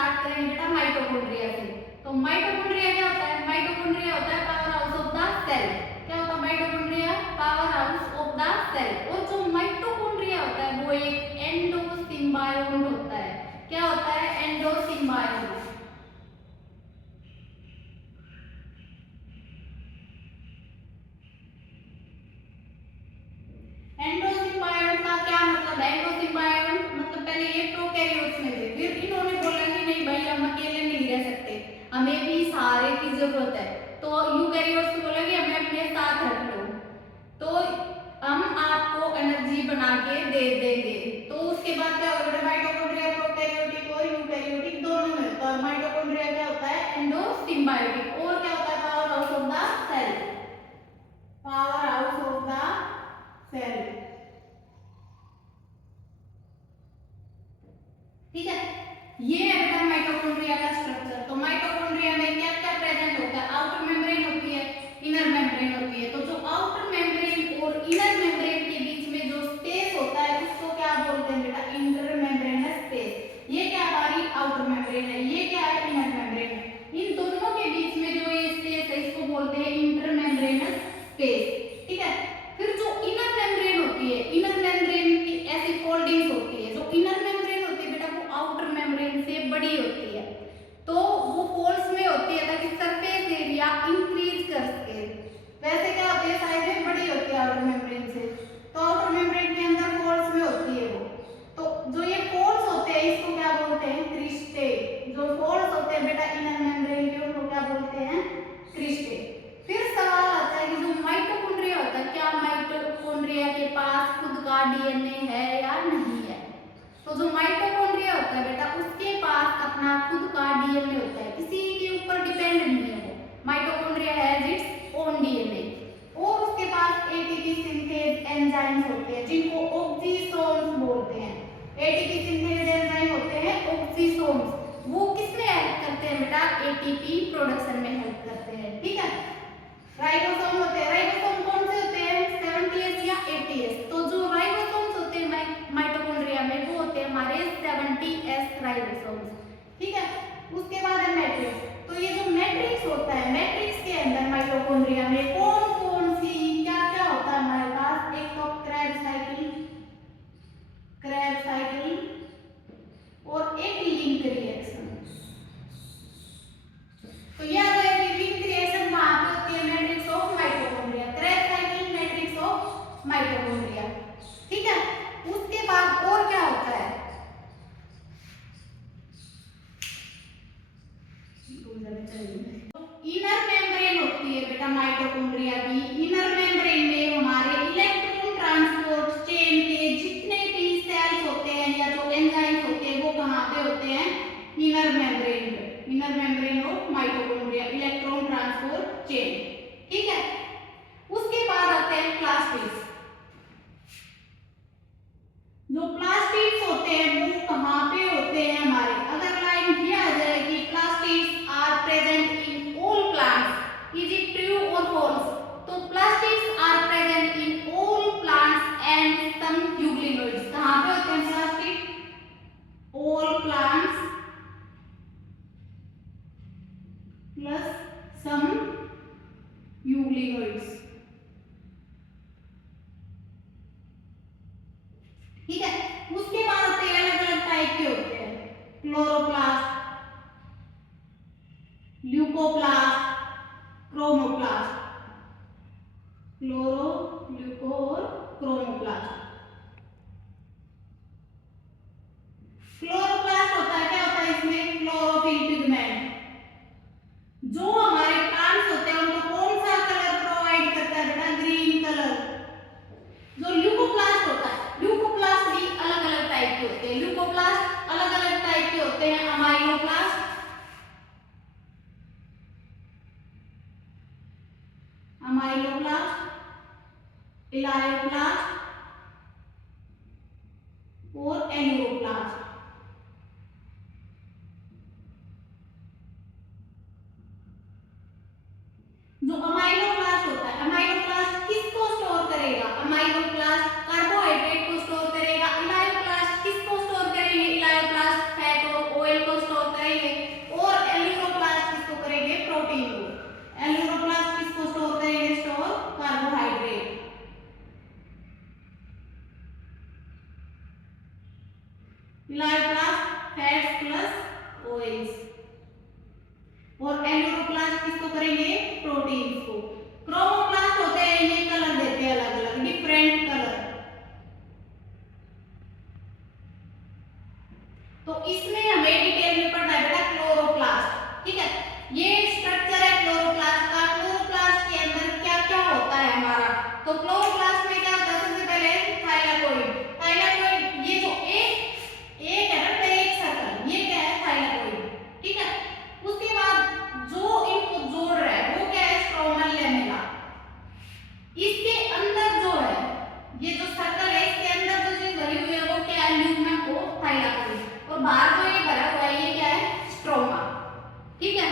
Start करेंगे बेटा mitochondria से। तो माइटोकॉन्ड्रिया क्या होता है? माइटोकॉन्ड्रिया होता है power house of the cell. क्या होता है mitochondria? Power house of the cell. और जो माइटोकॉन्ड्रिया होता है वो एक एंडोसिम्बायोट होता है। क्या होता है? एंडोसिम्बायोट। एंडोसिम्बायोट का क्या मतलब है? एंडोसिम्बायोट मतलब पहले ये प्रोकैरियोट्स में थे, फिर इन्होंने बोला कि नहीं भाई हम अकेले नहीं रह सकते, हमें भी सहारे की जरूरत है। तो यूकैरियोट्स को बोला कि हमें अपने साथ रख लो, तो हम आपको एनर्जी बना के दे देंगे। तो उसके बाद क्या होगा? माइटोकॉन्ड्रिया प्रोकैरियोटिक और यूकैरियोटिक दोनों में। तो माइटोकॉन्ड्रिया क्या होता है? एंडोसिम्बायोटिक। और क्या होता है? Power house of the cell. Power house of the cell. ठीक है, ये है बेटा माइटोकॉन्ड्रिया का स्ट्रक्चर। तो माइटोकॉन्ड्रिया में क्या क्या प्रेजेंट होता है? आउटर मेम्ब्रेन होती है, इनर मेम्ब्रेन होती है। तो जो आउटर मेम्ब्रेन और इनर मेम्ब्रेन के बीच में जो स्पेस होता है उसको क्या बोलते हैं बेटा? Inter membranes space. ये क्या हमारी आउटर मेम्ब्रेन है, ये क्या है? इनर मेम्ब्रेन है। इन दोनों के बीच में जो ये स्पेस है इसको बोलते हैं इंटर मेम्ब्रेनस स्पेस। ठीक है, फिर जो इनर मेम्ब्रेन होती है, इनर मेम्ब्रेन की ऐसी फोल्डिंग्स होती है। जो इनर मेम्ब्रेन होती है बेटा वो आउटर मेम्ब्रेन से बड़ी होती है, तो वो फोल्ड्स में होती है ताकि सरफेस एरिया इंक्रीज कर सके। वैसे क्या होती है? साइज में बड़ी होती है आउटर मेम्ब्रेन से, तो आउटर मेम्ब्रेन के अंदर फोल्ड्स में होती है वो। तो जो ये फोल्ड्स होते हैं इसको क्या बोलते हैं? क्रिस्टे। जो फोल्ड्स होते हैं बेटा इनर मेम्ब्रेन के उनको क्या बोलते हैं? क्रिस्टे। फिर सवाल आता है कि जो माइटोकॉन्ड्रिया होता है, क्या माइटोकॉन्ड्रिया के पास खुद का डीएनए है या नहीं है? तो जो माइटोकॉन्ड्रिया होता है बेटा उसके पास अपना खुद का डीएनए होता है, किसी के ऊपर डिपेंड नहीं है वो। Mitochondria has its own DNA. और उसके पास एटीपी सिंथेज एंजाइम्स होते हैं जिनको ऑक्सीसोम्स बोलते हैं। एटीपी सिंथेज एंजाइम होते हैं ऑक्सीसोम्स। वो किसमें हेल्प करते हैं बेटा? एटीपी प्रोडक्शन में हेल्प करते हैं। ठीक है, राइबोसोम होते हैं। राइबोसोम कौन से होते हैं? 70S या 80S। तो जो राइबोसोम्स होते हैं माइटोकॉन्ड्रिया में वो होते हैं हमारे 70S राइबोसोम्स। ठीक है, उसके बाद है मैट्रिक्स। तो ये जो मैट्रिक्स होता है, मैट्रिक्स के अंदर माइटोकॉन्ड्रिया में कौन कौन सी क्या क्या होता है हमारे पास? एक तो क्रेब्स साइकिल और एक लिंक रिएक्शन। तो ये आ गया कि लिंक रिएक्शन कहां पे होती है? Matrix of mitochondria. Krebs cycle matrix of mitochondria. ठीक है, उसके बाद और क्या होता है? इनर मेम्ब्रेन होती है बेटा माइटोकॉन्ड्रिया की। इनर मेम्ब्रेन में हमारे इलेक्ट्रॉन ट्रांसपोर्ट चेन के जितने भी सेल्स होते हैं या जो एंजाइम्स होते हैं वो कहां पे होते हैं? इनर मेम्ब्रेन पे। Inner membrane of mitochondria, electron transport chain. ठीक है, उसके बाद आते हैं प्लास्टिड्स। जो प्लास्टिड्स होते हैं वो कहां पे होते हैं हमारे? अगर लाइन किया जाए कि plastids are present in all plants, is it true और फॉल्स? तो plastids are present in all plants and some euglenoids. कहां पे होते हैं plastid? All plants plus some euglenoids. ठीक है, उसके बाद आते हैं अलग अलग टाइप के होते हैं। Chloroplast, leucoplast, chromoplast. Chloro, leuco और क्रोमोप्लास्ट। क्लोरोप्लास्ट होता है, क्या होता है इसमें? Chlorophyll pigment. जो हमारे प्लांट्स होते हैं उनको कौन सा कलर प्रोवाइड करता है बेटा? Green colour. जो ल्यूकोप्लास्ट होता है, ल्यूकोप्लास्ट भी अलग अलग टाइप के होते हैं। ल्यूकोप्लास्ट अलग अलग टाइप के होते हैं। अमाइलोप्लास्ट, इलायोप्लास्ट और एनियोप्लास्ट। जो अमाइलोप्लास्ट होता है, अमाइलोप्लास्ट किसको स्टोर करेगा? अमाइलोप्लास्ट कार्बोहाइड्रेट को स्टोर करेगा। इलायोप्लास्ट किसको स्टोर करेंगे? इलायोप्लास्ट फैट और ऑयल को स्टोर करेंगे। Fats plus oils. और एंडोप्लास्ट किसको करेंगे? प्रोटीन्स को। क्रोमोप्लास्ट होते हैं, ये कलर देते हैं अलग अलग, डिफरेंट कलर। तो इसमें हमें डिटेल में पढ़ना है बेटा क्लोरोप्लास्ट, ठीक है। ये स्ट्रक्चर है क्लोरोप्लास्ट का। क्लोरोप्लास्ट के अंदर क्या क्या होता है हमारा? तो क्लोरोप्लास्ट में क्या होता है? सबसे पहले थाइलाकोइड। थाइलाकोइड ये जो एक है ना, एक सर्कल, ये क्या है? थाइलाकोइड, ठीक है। उसके बाद जो इनको जोड़ रहा है वो क्या है? Stromal lamella. इसके अंदर जो है, ये जो सर्कल है, इसके अंदर जो चीज भरी हुई है वो क्या है? Lumen of thylakoid. और बाहर जो ये भरा हुआ है ये क्या है? स्ट्रोमा, ठीक है।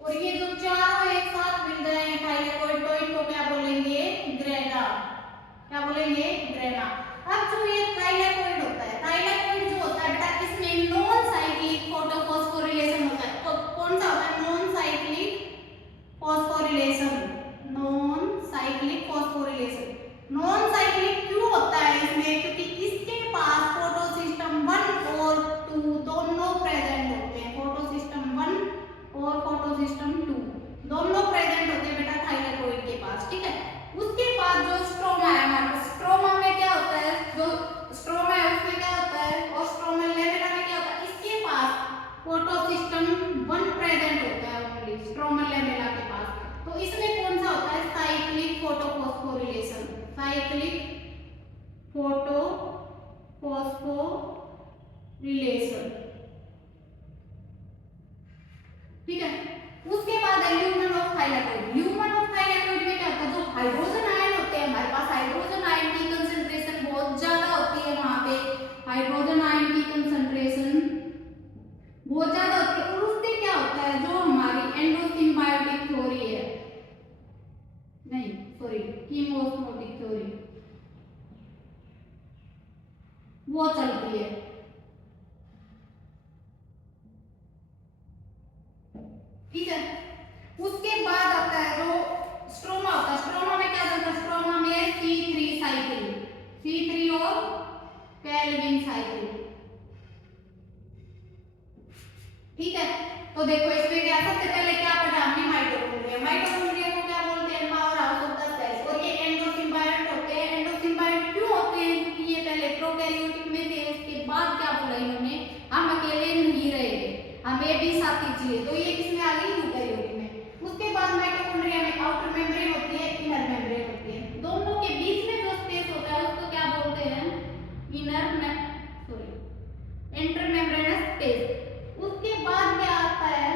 और ये जो चारों एक साथ मिल गए हैं थाइलाकोइड, तो इनको क्या बोलेंगे? ग्रेना। क्या बोलेंगे? ग्रेना। अब जो ये थाइलाकोइड होता है, थाइलाकोइड जो होता है बेटा, इसमें नॉन साइक्लिक फोटोफॉस्फोरिलेशन होता है। तो कौन सा होता है? Non cyclic phosphorylation. Non cyclic phosphorylation. Non cyclic क्यों होता है इसमें? क्योंकि इसके पास फोटोसिस्टम 1 और 2 दोनों प्रेजेंट होते हैं। फोटोसिस्टम 1 और फोटोसिस्टम 2 दोनों प्रेजेंट होते हैं बेटा थाइलाकोइड के पास, ठीक है। उसके बाद जो स्ट्रोमा है हमारे पास, स्ट्रोमा में क्या होता है? जो स्ट्रोमा है उसमें क्या होता है? और स्ट्रोमल लेमेला में क्या होता है? इसके पास फोटोसिस्टम 1 प्रेजेंट होता है ओनली, स्ट्रोमल लेमेला के पास। तो इसमें कौन सा होता है? Cyclic photophosphorylation. साइक्लिक फोटोफॉस्फोरिलेशन, ठीक है। उसके बाद है lumen of thylakoid. Lumen of thylakoid में क्या होता है? जो हाइड्रोजन आयन होते हैं हमारे पास, हाइड्रोजन आयन की कंसंट्रेशन बहुत ज्यादा होती है वहां पे। हाइड्रोजन आयन की कंसंट्रेशन बहुत ज्यादा होती है। और उससे क्या होता है? जो हमारी एंडोसिम्बायोटिक थ्योरी है, नहीं सॉरी, कीमोस्मोटिक थ्योरी, वो चलती है, ठीक है। उसके बाद आता है जो स्ट्रोमा होता है। स्ट्रोमा में क्या होता है? स्ट्रोमा में C3 साइकिल, C3 और कैल्विन साइकिल, ठीक है। तो देखो इसमें क्या, सबसे पहले क्या पढ़ा हमने? माइटोकॉन्ड्रिया। माइटोकॉन्ड्रिया को क्या बोलते हैं? Power house of the cell. और ये एंडोसिम्बायोट होते हैं। एंडोसिम्बायोट क्यों होते हैं? क्योंकि ये पहले प्रोकैरियोटिक में थे, उसके बाद क्या बोला इन्होंने? हम अकेले नहीं रहेंगे, हमें भी साथी चाहिए। तो ये किसमें आ गई? यूकैरियोटिक में। उसके बाद माइटोकॉन्ड्रिया में आउटर मेम्ब्रेन होती है, इनर मेम्ब्रेन होती है। दोनों के बीच में जो स्पेस होता है उसको क्या बोलते हैं? Intermembranous space. उसके बाद क्या आता है?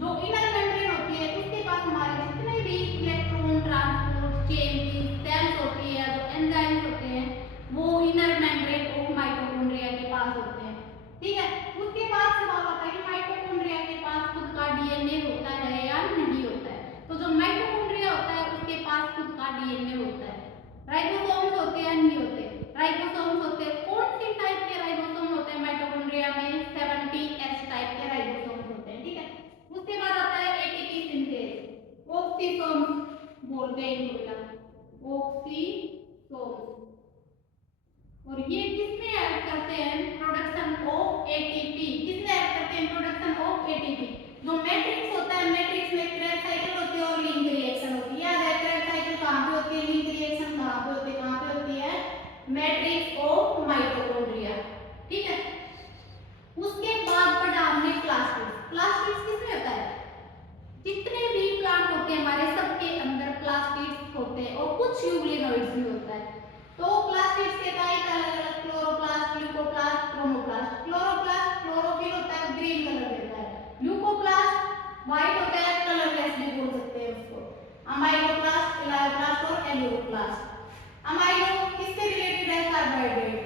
जो इनर मेम्ब्रेन होती है उसके पास हमारे जितने भी इलेक्ट्रॉन ट्रांसपोर्ट चेन की सेल्स होती है, जो एंजाइम्स होते हैं, वो इनर मेम्ब्रेन ऑफ माइटोकॉन्ड्रिया के पास होते हैं, ठीक है। उसके बाद सवाल आता है कि माइटोकॉन्ड्रिया के पास खुद का डीएनए होता है या नहीं होता है? तो जो माइटोकॉन्ड्रिया होता है उसके पास खुद का डीएनए होता है। राइबोसोम्स होते हैं, नहीं होते? राइबोसोम्स होते हैं। कौन सी टाइप के राइबोसोम होते हैं माइटोकॉन्ड्रिया में? 70S टाइप के राइबोसोम्स होते हैं, ठीक है। उसके बाद आता है एटीपी सिंथेस, ऑक्सीसोम्स बोलते हैं इनको बेटा, ऑक्सीसोम्स। और ये किसमें ऐड करते हैं? Production of ATP. किसमें ऐड करते हैं? Production of ATP. जो मैट्रिक्स होता है, मैट्रिक्स में क्रेब साइकिल होती है और लिंक रिएक्शन होती है। याद है क्रेब साइकिल कहां पे होती है? लिंक रिएक्शन कहां पे होती है? कहां पे होती है? मैट्रिक्स ऑफ माइटोकॉन्ड्रिया, ठीक है। उसके बाद पढ़ा हमने प्लास्टिड्स। प्लास्टिड्स किसमें होता है? जितने भी प्लांट होते हैं हमारे, सबके अंदर प्लास्टिड्स होते हैं और कुछ यूग्लिनोइड्स भी होता है। तो प्लास्टिड्स के टाइप अलग अलग, chloroplast, leucoplast, chromoplast. Chloroplast chlorophyll होता है, ग्रीन कलर देता है। ल्यूकोप्लास्ट व्हाइट होता है, कलरलेस भी बोल सकते हैं उसको। अमाइलोप्लास्ट, इलायोप्लास्ट और एलियोप्लास्ट। अमाइलो किससे रिलेटेड है? कार्बोहाइड्रेट।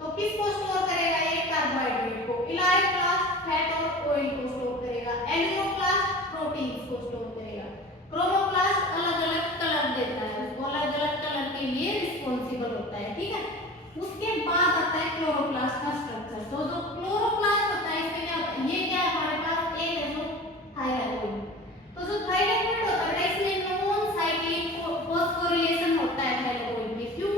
तो किसको स्टोर करेगा? ये कार्बोहाइड्रेट को। इलायोप्लास्ट फैट और ऑयल को स्टोर करेगा। एलियोप्लास्ट प्रोटीन्स को स्टोर करेगा। क्रोमोप्लास्ट अलग अलग कलर देता है, उसको अलग अलग कलर के लिए रिस्पॉन्सिबल होता है, ठीक है। उसके बाद आता है क्लोरोप्लास्ट का स्ट्रक्चर। तो जो क्लोरोप्लास्ट होता है इसमें क्या होता है? ये क्या है हमारे पास? एक है जो थायराइड। तो जो थायराइड होता है इसमें नॉन साइक्लिक फॉस्फोरिलेशन होता है थायराइड में। क्यों?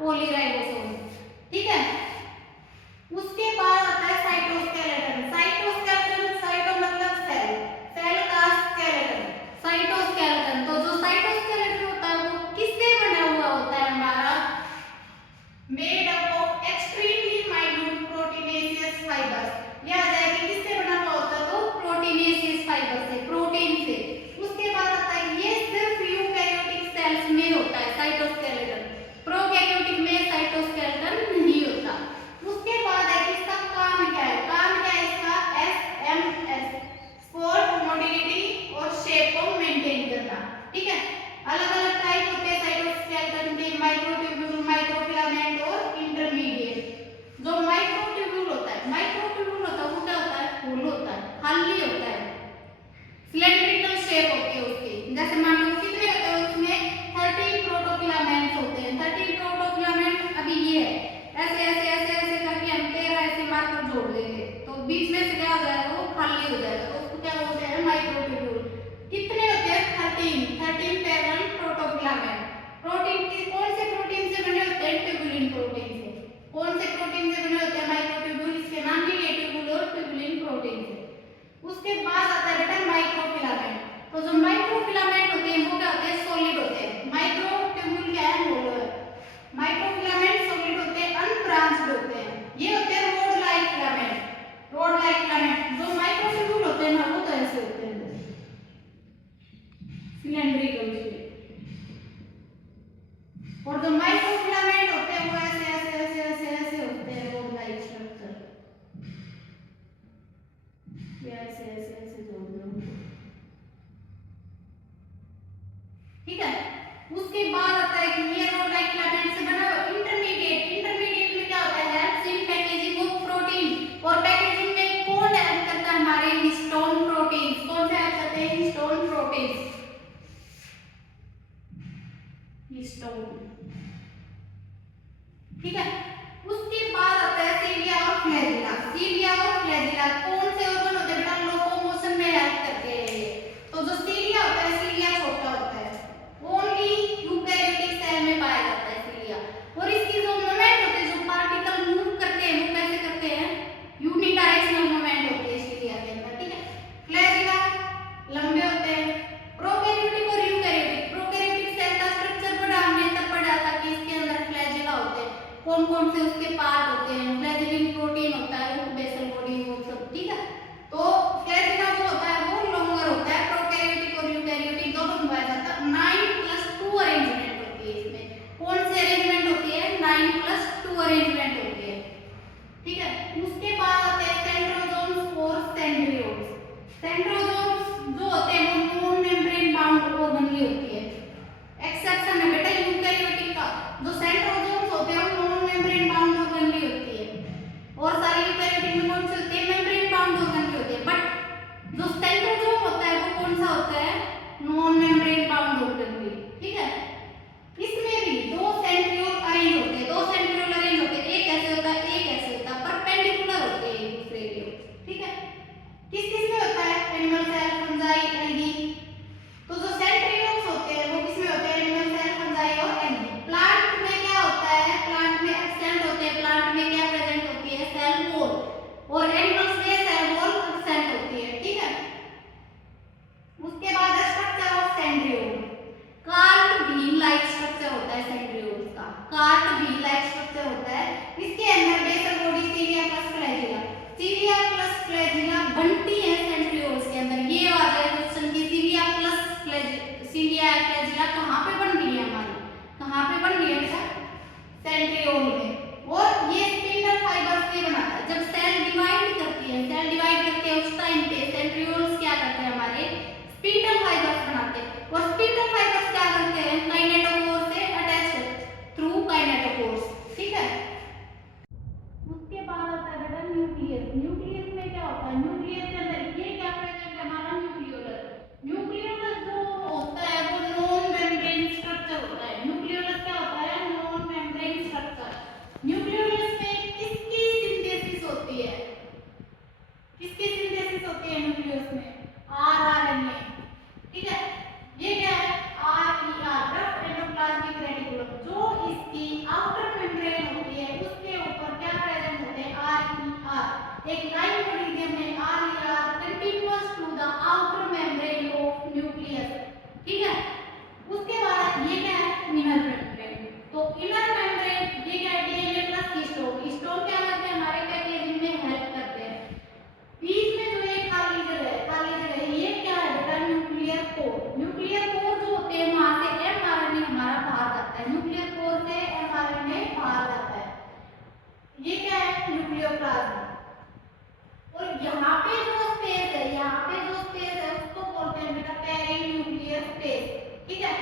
पॉलीराइबोसोम। ठीक है, उसके बाद आता है साइटोस्केलेटन। साइटोस्केलेटन, साइटो मतलब सेल, सेल का स्केलेटन, साइटोस्केलेटन। तो जो साइटोस्केलेटन होता है वो किससे बना हुआ होता है हमारा? Made up of extremely minute proteinaceous fibres. यह आ जाएगी किससे बना हुआ होता है? तो प्रोटीनेशियस फाइबर से, प्रोटीन से। उसके बाद आता है ये सिर्फ यूकैरियोटिक सेल्स में होता है साइटोस्केलेटन, प्रोकैरियोटिक में साइटोस्केलेटन नहीं होता। उसके बाद है कि इसका काम क्या है? काम क्या है इसका? एसएमएस, स्पोर मोटिलिटी और शेप को मेंटेन करना। ठीक है, अलग अलग टाइप होते हैं साइटोस्केलेटन के, माइक्रोट्यूब्यूल, माइक्रोफिलामेंट और इंटरमीडिएट। जो माइक्रोट्यूब्यूल होता है, माइक्रोट्यूब्यूल होता है वो क्या होता है? होल होता है, खाली होता है, सिलेंड्रिकल शेप होती है उसकी। जैसे मान लो कितने होते हैं उसमें? 13 प्रोटोफिलामेंट्स होते हैं। 13 प्रोटोफिलामेंट अभी ये है, ऐसे ऐसे ऐसे ऐसे करके हम 13 ऐसे मार्कर जोड़ देंगे तो बीच में से क्या हो जाएगा? वो खाली हो जाएगा, तो उसको क्या बोलते हैं? माइक्रोट्यूब्यूल। कितने होते हैं? 13 पैरेलल प्रोटोफिलामेंट। प्रोटीन की कौन से प्रोटीन से बने होते हैं? ट्यूबुलिन प्रोटीन से। कौन से प्रोटीन से बने होते हैं माइक्रोट्यूब्यूल? इसके नाम ही है ट्यूबुल और ट्यूबुलिन प्रोटीन से। उसके बाद आता है बेटा माइक्रोफिलामेंट। तो जो माइक्रोफिलामेंट होते हैं वो क्या होते हैं? सॉलिड होते हैं। माइक्रोट्यूब्यूल क्या है? होल। माइक्रोफिलामेंट सॉलिड होते हैं, अनब्रांच्ड होते हैं। ये होते हैं road like filament. Road like filament. जो माइक्रोट्यूब्यूल होते हैं ना वो तो ऐसे होते हैं, सिलेंड्रिकल शेप। और जो माइक्रोफिलामेंट होते हैं वो ऐसे ऐसे ऐसे ऐसे ऐसे होते हैं, रोड लाइक स्ट्रक्चर। ये ऐसे ऐसे ऐसे जोड़ दो। ठीक है, उसके बाद आता है कि ये रोड लाइक फिलामेंट से बना हुआ इंटरमीडिएट। इंटरमीडिएट में क्या होता है? Helps in packaging of protein. और पैकेजिंग में कौन हेल्प करता है? हमारे हिस्टोन प्रोटीन्स। कौन से हेल्प करते हैं? Histone proteins, histone. ठीक है, उसके बाद आता है सीलिया और फ्लैजिला। सीलिया और फ्लैजिला कौन से ऑर्गन होते हैं बेटा? लोकोमोशन में हेल्प करते हैं। तो जो सीलिया होता है, सीलिया छोटा होता है, ओनली यूकैरियोटिक सेल में पाया जाता है सीलिया। और इसकी जो मूवमेंट होते हैं, जो पार्टिकल मूव करते हैं वो कैसे करते हैं? यूनिडायरेक्शनल मूवमेंट होती है सीलिया के अंदर। ठीक है, फ्लैजिला लंबे होते हैं। प्रोकैरियोटिक और यूकैरियोटिक, प्रोकैरियोटिक सेल का स्ट्रक्चर बड़ा हमने तब पढ़ा था कि इसके अंदर फ्लैजिला होते हैं। कौन कौन से उसके पार्ट होते हैं? फ्लैजिलिन प्रोटीन होता है, वो बेसल बॉडी, वो सब। ठीक है, तो फ्लैजिला जो होता है वो लॉन्गर होता है। प्रोकैरियोटिक और यूकैरियोटिक दोनों में पाया जाता है। 9+2 अरेंजमेंट होती है इसमें। कौन सी अरेंजमेंट होती है? 9+2 अरेंजमेंट होती है। ठीक है, उसके बाद आते हैं सेंट्रोसोम्स और सेंट्रियोल्स। सेंट्रोसोम्स जो होते हैं वो नॉन मेम्ब्रेन बाउंड ऑर्गेनली होती है। एक्सेप्शन है बेटा यूकैरियोटिक का। जो सेंट्रोसोम्स होते हैं वो नॉन मेम्ब्रेन बाउंड ऑर्गेनली होती है, और सारी यूकैरियोटिक में कौन सी होती है? मेम्ब्रेन बाउंड ऑर्गेनली होती है। बट जो सेंट्रोसोम होता है वो कौन सा होता है? Non membrane bound organelle. ठीक है, इसमें भी दो सेंट्रियोल अरेंज होते हैं। दो सेंट्रियोल अरेंज होते हैं, एक ऐसे होता है, एक ऐसे होता है, परपेंडिकुलर होते हैं एक दूसरे के। ठीक है, किस किस में होता है? Animal cell, fungi, algae. तो जो सेंट्रियोल्स होते हैं वो किसमें होते हैं? एनिमल सेल, फंजाई और एल्गी। प्लांट में क्या होता है? प्लांट में एक्सेंट होते हैं। प्लांट में क्या प्रेजेंट होती है? Cell wall. और एनिमल्स में सेल वॉल एब्सेंट होती है। ठीक है, उसके बाद structure of centriole. Cart wheel like structure होता है सेंट्रियोल्स का। कार्ट व्हील लाइक स्ट्रक्चर होता है। इसके अंदर basal body cilia plus flagella. Cilia plus flagella बनती है सेंट्रियोल्स के अंदर। ये आ जाए क्वेश्चन की सीलिया प्लस सीलिया फ्लैजिला कहाँ पे बन रही है हमारी? कहाँ पे बन रही है बेटा? सेंट्रियोल में। और ये स्पिंडल फाइबर्स से बनाता है। जब सेल डिवाइड करती है, सेल डिवाइड करते हैं उस टाइम पे सेंट्रियोल्स क्या करते हैं? हमारे स्पिंडल फाइबर्स बनाते हैं। और स्पिंडल फाइबर्स क्या करते हैं? काइनेटोकोर से अटैच थ्रू काइनेटोकोर्स। ठीक है, उसके बाद आता है बेटा न्यूक्लियस। न्यूक्लियस में क्या होता है? न्यूक्लियस के अंदर ये क्या प्रेजेंट है? हमारा न्यूक्लियोलस। न्यूक्लियोलस जो होता है वो नॉन मेम्ब्रेन स्ट्रक्चर होता है। न्यूक्लियोलस क्या होता है? Non membrane structure. न्यूक्लियोलस में किसकी सिंथेसिस होती है? किसकी सिंथेसिस होती है न्यूक्लियस में? आरआरएनए। ठीक है, ये क्या है? RER, endoplasmic reticulum. जो इसकी आउटर एक लाइन पढ़ी थी हमने RER continuous to the outer membrane of nucleus, ठीक है। उसके बाद ये क्या है, इनर मेम्ब्रेन। तो इनर मेम्ब्रेन ये क्या है, डीएनए प्लस हिस्टोन। हिस्टोन क्या करते हैं, हमारे पैकेजिंग में हेल्प करते हैं। बीच में जो ये खाली जगह है, ये क्या है बेटा, न्यूक्लियर कोर। न्यूक्लियर कोर जो होते हैं वहां से एमआरएनए हमारा बाहर जाता है, न्यूक्लियर कोर से एमआरएनए बाहर जाता है। ये क्या है, न्यूक्लियोप्लाज्म। और यहाँ पे जो स्पेस है, यहाँ पे जो स्पेस है उसको बोलते हैं बेटा पेरीन्यूक्लियर स्पेस, ठीक है।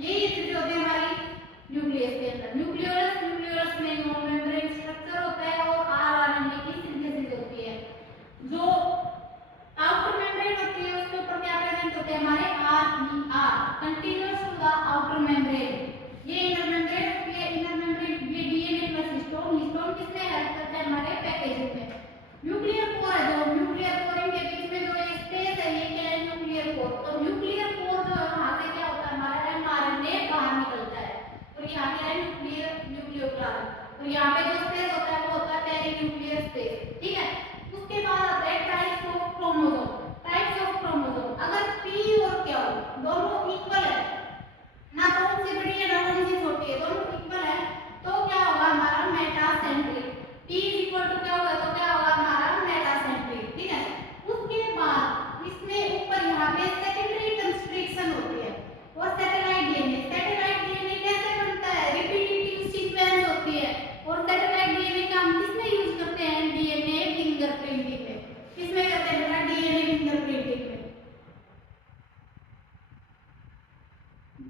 ये जो होती है हमारी न्यूक्लियस के अंदर, न्यूक्लियस में नॉन मेम्ब्रेन स्ट्रक्चर होता है और आरएनए की सिंथेसिस होती है। जो आउटर मेम्ब्रेन होती है उसके ऊपर क्या प्रेजेंट होते हैं हमारे RER continuous to the outer membrane. ये इनर मेम्ब्रेन होती है, इनर मेम्ब्रेन ये डीएनए प्लस हिस्टोन। हिस्टोन किसमें हेल्प करता है, हमारे पैकेजिंग में। न्यूक्लियर कोर है, जो न्यूक्लियर कोर के बीच में जो ये स्पेस है ये क्या है, न्यूक्लियर कोर। तो न्यूक्लियर कोर जो है वहां से क्या होता है, हमारा एमआरएनए बाहर निकलता है। और यहाँ क्या है, न्यूक्लियोप्लाज्म। और यहाँ पे जो स्पेस होता है वो होता है पेरीन्यूक्लियर स्पेस, ठीक है। उसके बाद आता है types of chromosome. Types of chromosome, अगर P और Q दोनों इक्वल है, ना कौन सी बड़ी है ना कौन सी छोटी है, दोनों इक्वल है, तो क्या होगा हमारा मेटासेंट्रिक। P इक्वल टू क्या होगा, तो क्या होगा हमारा मेटासेंट्रिक, ठीक है। उसके बाद इसमें ऊपर यहाँ पे सेकेंडरी कंस्ट्रक्शन होती है और सैटेलाइट डीएनए। सैटेलाइट डीएनए कैसे बनता है, रिपीटेटिव सीक्वेंस होती है। और सैटेलाइट डीएनए का हम किसमें यूज करते हैं, डीएनए फिंगरप्रिंटिंग में। किसमें करते हैं बेटा, डीएनए फिंगरप्रिंटिंग में,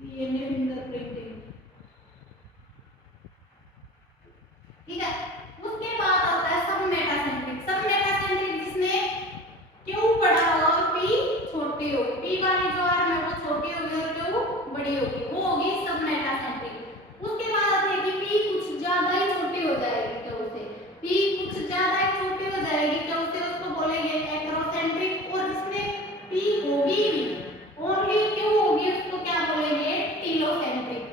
डीएनए फिंगरप्रिंटिंग, ठीक है। उसके बाद आता है सब मेटासेंट्रिक। सब मेटासेंट्रिक जिसमें Q बड़ा होगा और P छोटी होगी, P वाली जो आर्म है वो छोटी होगी और Q बड़ी होगी, वो होगी सब मेटासेंट्रिक। उसके बाद आती है कि P कुछ ज्यादा ही छोटी हो जाएगी Q से, P कुछ ज्यादा ही छोटी हो जाएगी Q से, उसको बोलेंगे एक्रोसेंट्रिक। और जिसमें P होगी भी, ओनली Q होगी, उसको क्या बोलेंगे, टीलोसेंट्रिक,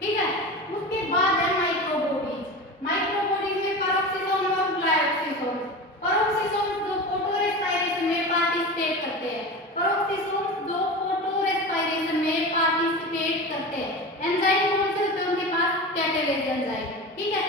ठीक है। उसके बाद है माइक्रोबॉडीज। माइक्रोबॉडीज में पेरोक्सिसोम और ग्लाइकोसिसोम। पेरोक्सिसोम जो फोटो रेस्पिरेशन में पार्टिसिपेट करते हैं, पेरोक्सिसोम जो फोटो रेस्पिरेशन में पार्टिसिपेट करते हैं। एंजाइम कौन से होते हैं उनके पास, कैटालेज एंजाइम, ठीक है।